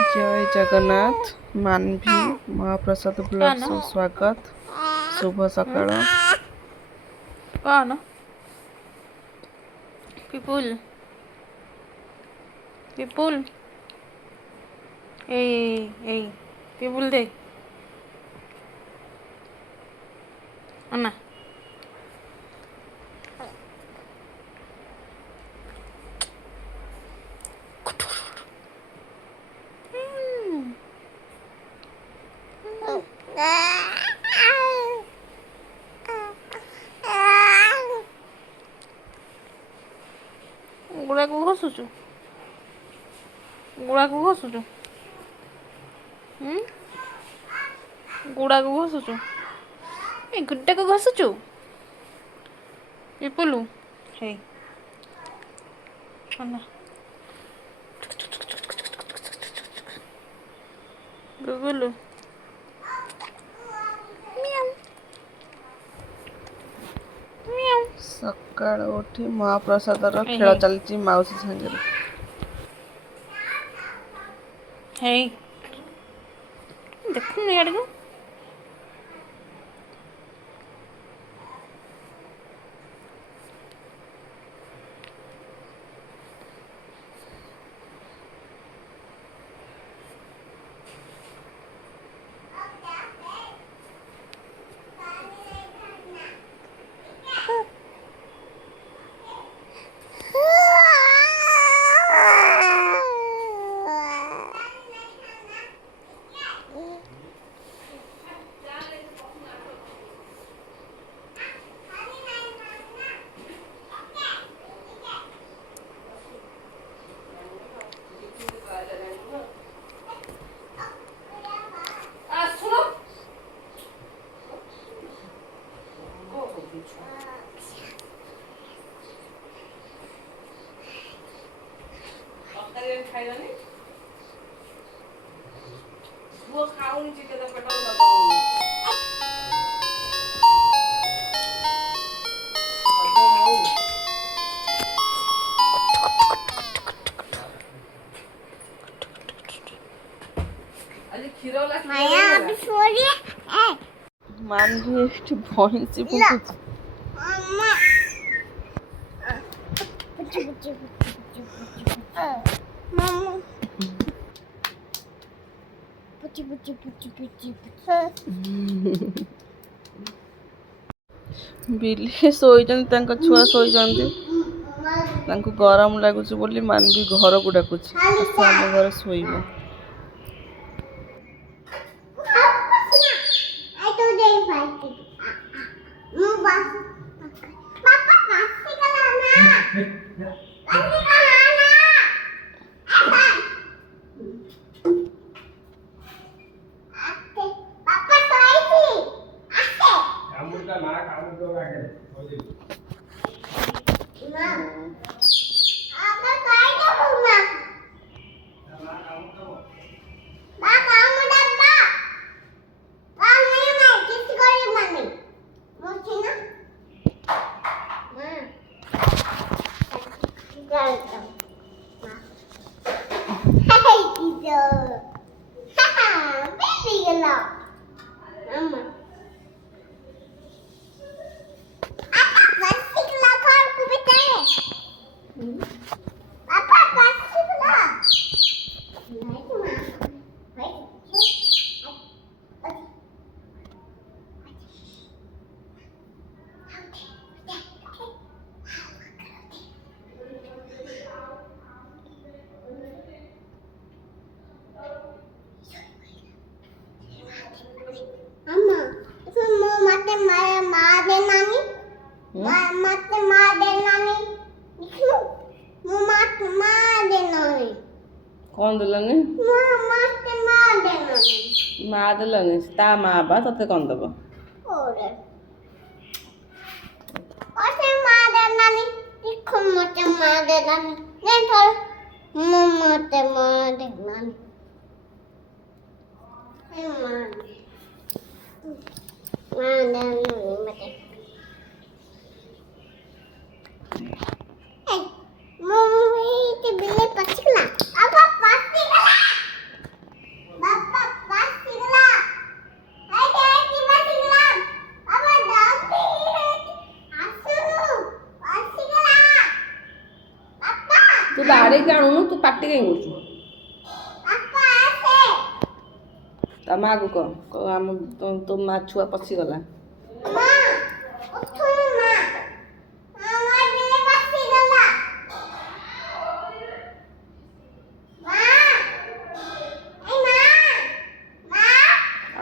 जय जगन्नाथ मानवी महाप्रसाद ब्लॉग सु स्वागत शुभ सकाळ कौन पिपुल पिपुल ए ए पिपुल दे अन्ना गुड़ा को घसुचु गुड़ा को घसुचु गुड़ा को घसुचु ए गुड्डा को घसुचु पिपुलु हे अन्ना गुगुलु सकाळ उठी महाप्रसादर खेळ चलची माउसी संगे हे देखु नहीं आड़े वो खाऊंगी चिकन पटाऊंगा मानवी एक भैंसी बुकुच बिल्ली शोइचंदी तांका छुआ शोइचंदी तांको गरम लागुच बोली मानवी घर को डाकुच आम घर शोइबो कौन दिलनी माँ दिलनी ता माँ बा तते कौन दब ତା ମାଆକୁ କହ ଆମ ତୋ ମା ଛୁଆ ପଶିଗଲା।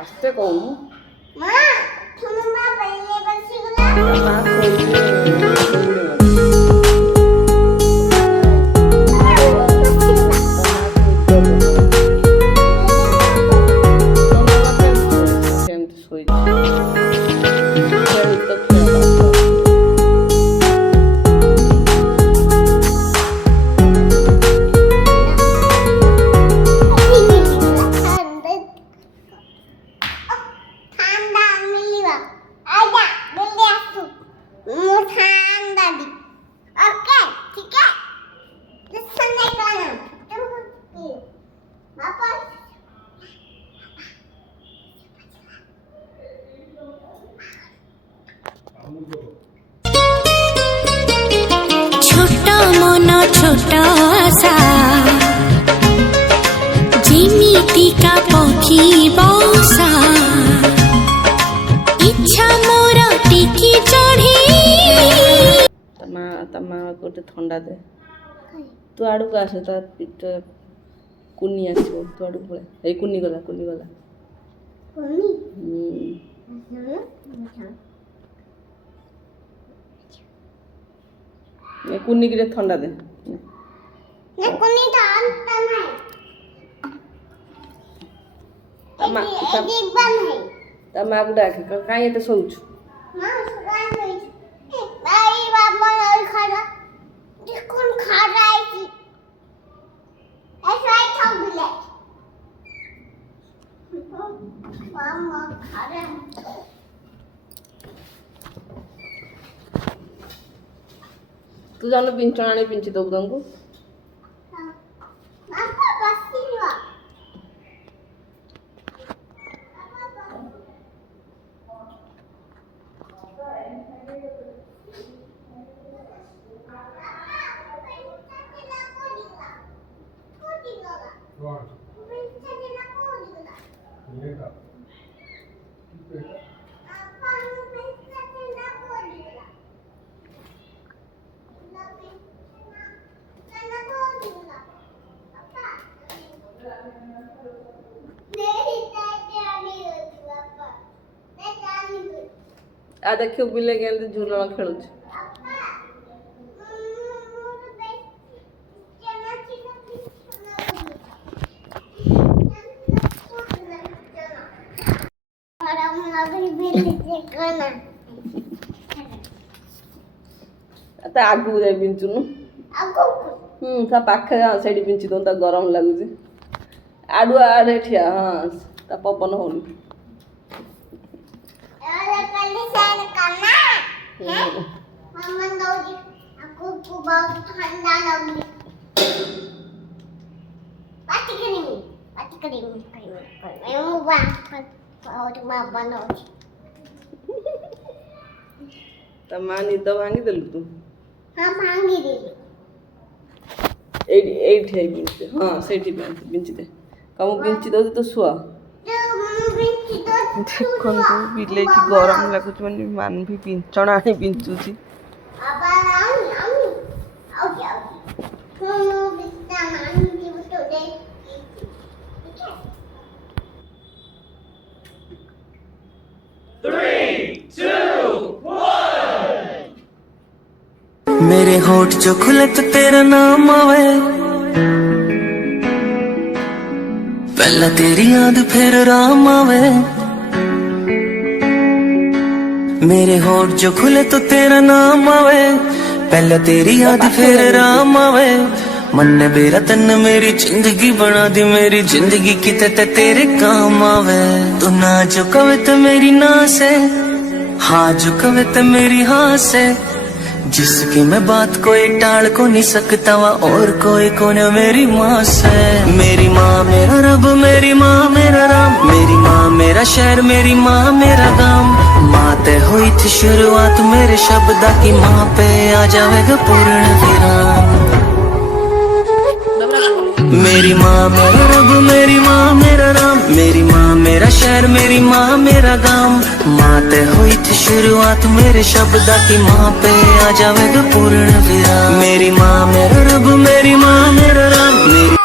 ଆସ୍ତେ କହୁନୁ। छोटा मन छोटा आशा जिमिति का पक्षी बसा इच्छा मोर टिकी चढ़ी तमा गोटे थंडा दे तू आड़ू आसे ता पिट कुनी आसो तू आड़ू पळे ए कुनी गला ए कुनी के थंडा दे ने कुनी तो अंत नहीं तमा को डाके काई एते सोउछु मां सुगान होई भाई बाबा नहीं खाना कौन खा रहा है कि ऐसा ही था बिले मामा खा रहा है तू जानो पिंचणाने पिंची दो दंगु मामा बसी हुआ आ देखियो बिले गेंद झूलण खेलुछ ता आगु जाय बिंचुनु ता पाखे सेडी बिंची दो ता गरम लागुची आडू आडे ठिया हां ता पवन होनी निद भांगी देलु तू हाँ भांगी देली एठी बिंची हां सेठी बिंची दे कम बिंची दो तो सुआ देखो बिले की गरम लगुच माने मान भी पिंचणा ही पिंचुची मेरे होठ जो खुले तो तेरा नाम आवे पहला तेरी याद फिर राम आवे मेरे होठ जो खुले तो तेरा नाम आवे पहला तेरी याद फिर राम आवे मन ने बेरा तन मेरी जिंदगी बना दी मेरी जिंदगी किते तेरे काम आवे तू ना जो कवे तो मेरी ना से हाँ जो कवे तो मेरी हाँ से जिसकी मैं बात कोई टाल को नहीं सकता वा और कोई कौन मेरी माँ से मेरी माँ मेरा रब मेरी माँ मेरा राम मेरी माँ मेरा शहर मेरी माँ मेरा गांव माँ ते हुई थी शुरुआत मेरे शब्दा की माँ पे आ जाएगा पूर्ण विराम मेरी माँ मेरा रब मेरी माँ मेरा राम मेरी माँ मेरा मेरा शहर मेरी माँ मेरा गांव, माँ ते हुई थी शुरुआत मेरे शब्दा की, माँ पे आ जाएगा पूर्ण विराम। मेरी माँ मेरा रब, मेरी माँ मेरा राम, मेरी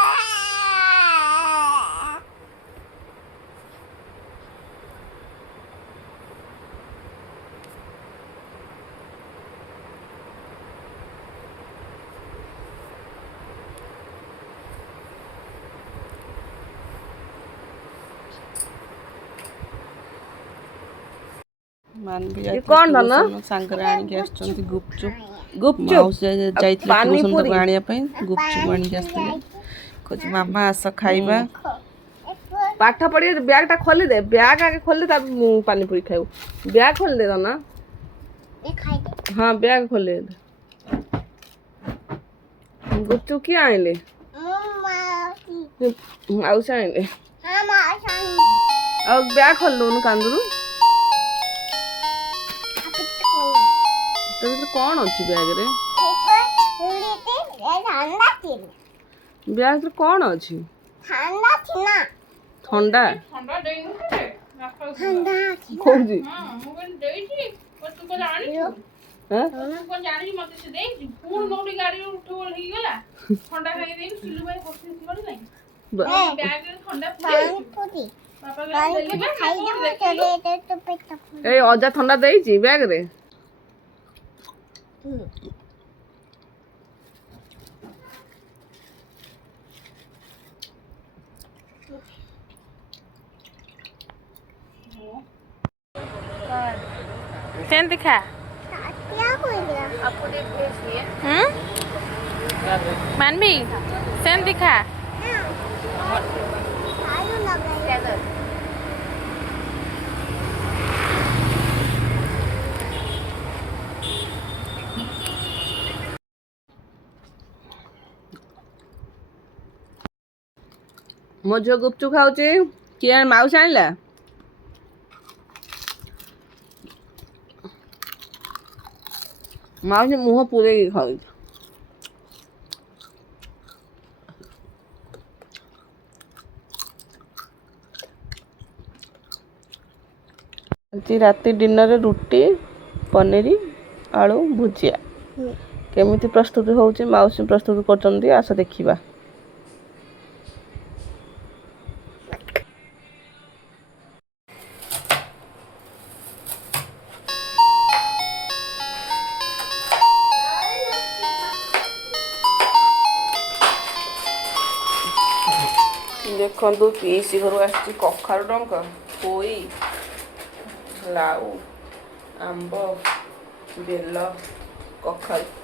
कौन धन सांगरे आनिक आछंती गुपचुप माउसी जाइतले ट्यूशन तक आनिया पई गुपचुप आनिक आछतले कुछ मामा आस खाइबा पाठ पढ़ी बैग टा खोली दे बैग आगे खोल दे तब पानी पूरी खाइबो बैग खोल दे ना हाँ बैग खोल दे गुपचुप की आइले माउसी आइले और बैग खोल दो कांदरू तो कौन अच्छी बैग रे बैग रे कौन अच्छी ठंडा कौन जी ए अजा ठंडा देइची बैग रे सेन दिखा मानवी सेन दिखा मो झील गुपचुप खाऊची किए माउस आनिला माउस मुह पूरे खाऊ राति डिनर रुटी पनीर आलू भुजिया केमिति प्रस्तुत होउची माउसी प्रस्तुत करचंदी आस देखिबा देखो पीसी घर आसी कखारु डंका पोई लाउ आंब बेल कखारु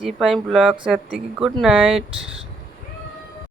जी पाई ब्लॉग से गुड नाइट।